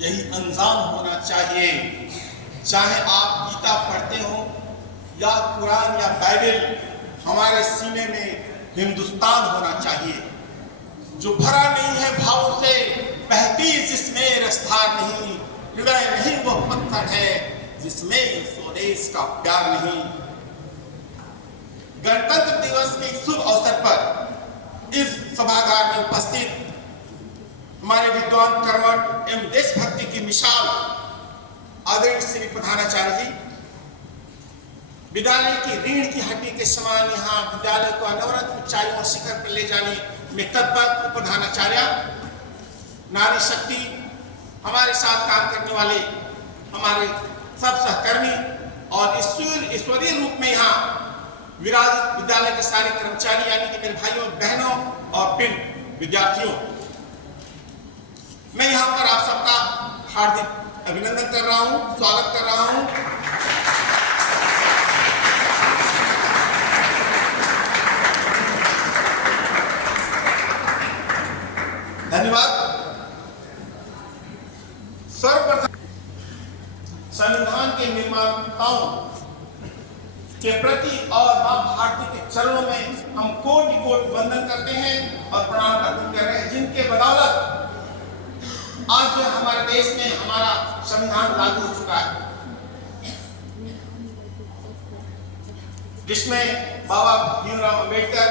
यही अंजाम होना चाहिए। चाहे आप गीता पढ़ते हो या कुरान या बाइबल, हमारे सीने में हिंदुस्तान होना चाहिए जो भरा नहीं है भावों से, बहती जिसमें रसधार नहीं, हृदय नहीं वो पत्थर है जिसमें स्वदेश का प्यार नहीं। गणतंत्र दिवस के शुभ अवसर पर इस सभागार में उपस्थित हमारे विद्वान कर्मठ एवं देशभक्ति की मिसाल आदरणीय श्री प्रधानाचार्य जी, विद्यालय की रीढ़ की हड्डी के समान यहाँ विद्यालय को अनवरत ऊंचाइयों और शिखर पर ले जाने में तत्पर प्रधानाचार्य, नारी शक्ति, हमारे साथ काम करने वाले हमारे सब सहकर्मी और ईश्वरीय रूप में यहाँ विराजित विद्यालय के सारे कर्मचारी यानी कि मेरे भाइयों बहनों और पिंड विद्यार्थियों, मैं यहाँ पर आप सबका हार्दिक अभिनंदन कर रहा हूँ, स्वागत कर रहा हूँ। धन्यवाद। सर्वप्रथम संविधान के निर्माताओं के प्रति और मां भारती के चरणों में हम कोटि कोटि वंदन करते हैं और प्रणाम अर्पण कर रहे हैं, जिनके बदौलत आज जो हमारे देश में हमारा संविधान लागू हो चुका है, जिसमें बाबा भीमराव अम्बेडकर,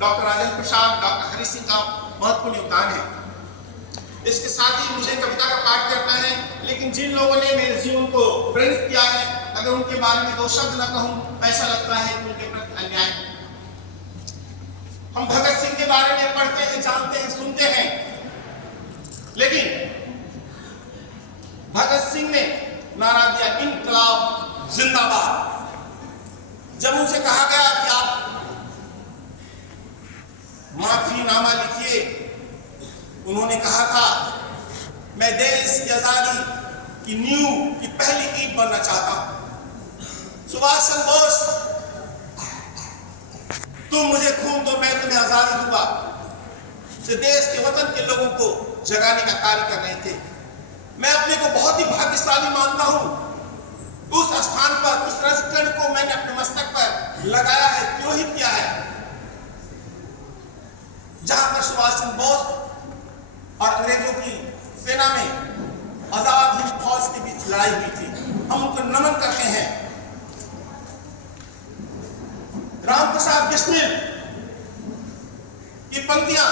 डॉक्टर राजेंद्र प्रसाद, डॉक्टर हरि सिंह का महत्वपूर्ण योगदान है। इसके साथ ही मुझे कविता का पाठ करना है, लेकिन जिन लोगों ने मेरे जीवन को प्रेरित किया है, अगर उनके बारे में दो शब्द न कहूं, ऐसा लगता है कि उनके प्रति अन्याय। हम भगत सिंह के बारे में पढ़ते हैं, जानते हैं, सुनते हैं, लेकिन भगत सिंह ने नारा दिया इनकलाब जिंदाबाद। जब उनसे कहा गया कि आप माफीनामा लिखिए, उन्होंने कहा था मैं देश की आजादी की नींव की पहली ईंट बनना चाहता हूं। सुभाष चंद्र बोस, तुम मुझे खून दो, मैं तुम्हें आजादी दूंगा, से देश के वतन के लोगों को जगाने का कार्य कर रहे थे। मैं अपने को बहुत ही भाग्यशाली मानता हूं, उस स्थान पर उस रजकण को मैंने अपने मस्तक पर लगाया है, क्यों ही किया है जहां पर सुभाष चंद्र बोस और अंग्रेजों की सेना में आजाद हिंद फौज के बीच लड़ाई हुई थी। हम उनको नमन करते हैं। राम प्रसाद बिस्मिल की पंक्तियां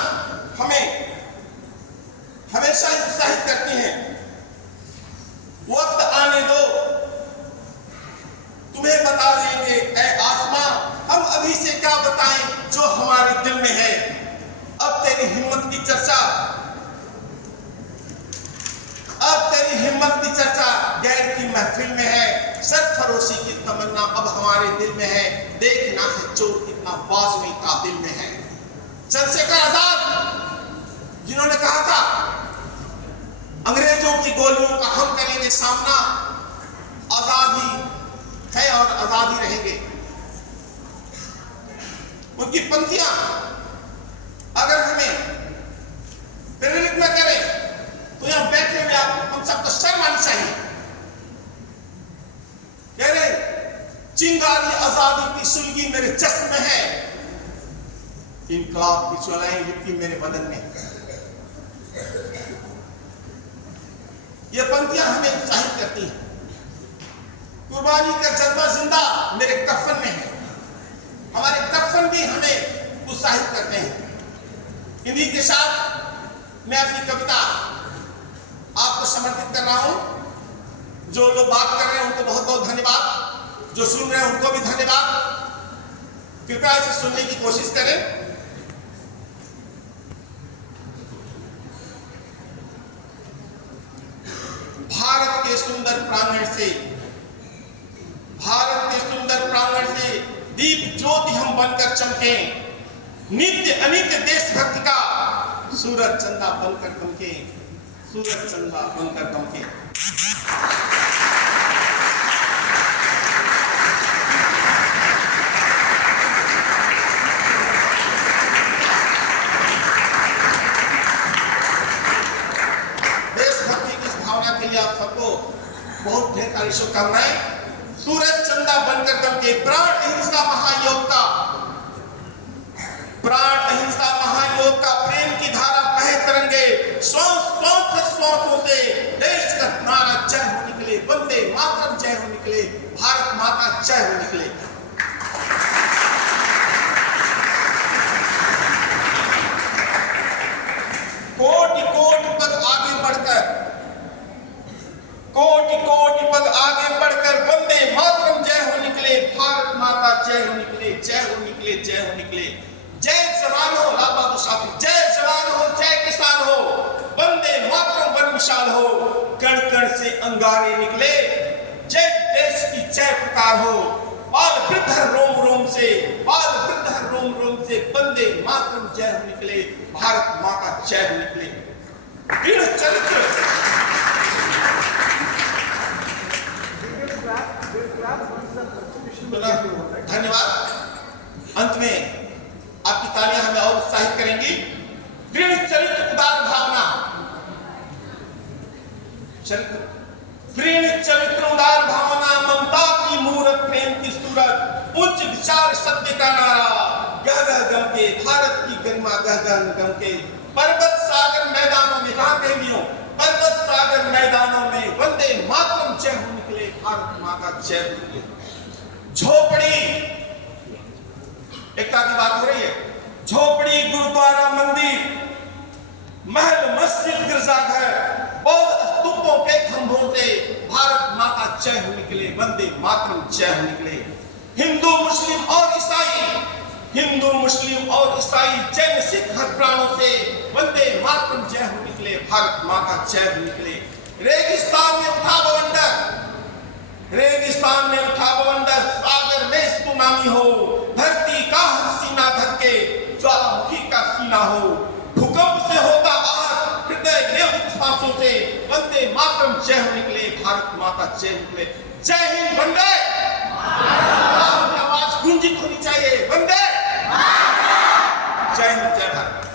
हमें हमेशा ही उत्साहित करती हैं। वक्त आने दो, तुम्हें बता देंगे ऐ आसमां, हम अभी से क्या बताएं जो हमारे दिल में है। अब तेरी हिम्मत की चर्चा, अब तेरी हिम्मत की चर्चा गैर की महफिल में है। सरफरोशी की तमन्ना अब हमारे दिल में है, देखना है चोर कितना बाज़ का दिल में है। चंद्रशेखर आजाद, जिन्होंने कहा था अंग्रेजों की गोलियों का हम करेंगे सामना, आजादी है और आजादी रहेंगे। उनकी पंक्तियां अगर हमें प्रेरित न करें तो यहां बैठे हुए हम सबको शर्म आनी चाहिए। कह रहे चिंगारी आजादी की सुलगी मेरे जिस्म में है, इनकलाब की ज्वालाएं लिपटी मेरे बदन में। ये पंक्तियां हमें उत्साहित करती हैं। कुर्बानी का जज्बा जिंदा मेरे कफन में है, हमारे कफन भी हमें उत्साहित करते हैं। इन्हीं के साथ मैं अपनी कविता आपको समर्पित कर रहा हूं। जो लोग बात कर रहे हैं उनको बहुत बहुत धन्यवाद, जो सुन रहे हैं उनको भी धन्यवाद। कृपया इसे सुनने की कोशिश करें। भारत के सुंदर प्रांगण से, भारत के सुंदर प्रांगण से दीप ज्योति हम बनकर चमके, नित्य अनित्य देशभक्ति का सूरज चंदा बनकर दमके, सूरज चंदा बनकर दमके। देशभक्ति की इस भावना लिए आप सबको बहुत ढेर सारी शुभकामनाएं। सूरज चंदा बनकर दमके, प्राण अहिंसा महायोग का, प्राण अहिंसा महायोग का प्रेम की धारा बहे तरंगे, श्वासों से देश का नारा जय हो निकले, वंदे मातरम जय हो निकले, भारत माता जय हो निकले। कोटि कोटि पद आगे बढ़कर, कोटि कोटि पद आगे बढ़कर वंदे मातरम जय हो निकले, भारत माता जय हो निकले, जय हो निकले, जय हो निकले। जय जवान हो, लाल बहादुर शास्त्री, जय जवान हो, जय किसान हो, वंदे मातरम वन विशाल हो, कण कण से अंगारे निकले, जय देश की जय पुकार हो, बाल वृद्ध रोम रोम से, बाल वृद्ध रोम रोम से वंदे मातरम जय हो निकले, भारत माँ का जय हो निकले। दृढ़ चरित्र, धन्यवाद। अंत में आपकी तालियां हमें और उत्साहित करेंगी। दृढ़ चरित्र, उदार भावना, चरित्र, दृढ़ चरित्र, उदार भावना, ममता की मूरत, प्रेम की सूरत, उच्च विचार, सत्य का नारा, गह गह गम के, भारत की गरिमा गह गह गम के, पर्वत सागर मैदानों में, कहां कहेंगे हो, पर्वत सागर मैदानों में वंदे मातरम जय हो निकले, भारत मां का जय हो निकले। झोपड़ी, एकता की बात हो रही है, झोपड़ी, गुरुद्वारा, मंदिर, महल, मस्जिद, गिरजाघर, बौद्ध स्तूपों के खंभों से भारत माता जय हो निकले, वंदे मातरम जय हो निकले। हिंदू मुस्लिम और ईसाई, हिंदू मुस्लिम और ईसाई, जैन सिख हर प्राणों से वंदे मातरम जय हो निकले, भारत मां का जय हो निकले। रेगिस्तान में उठा बवंडर, रेगिस्तान में उठा बवंडर, सागर में सुनामी हो, धरती का सीना धड़के, ज्वालामुखी का सीना हो, भूकंप से होगा आग, हृदय के उच्छ्वासों से वंदे मातरम जय हो निकले, भारत माता जय निकले। जय हिंद, वंदे आवाज गूंजित होनी चाहिए, वंदे जय हिंद, जय भारत।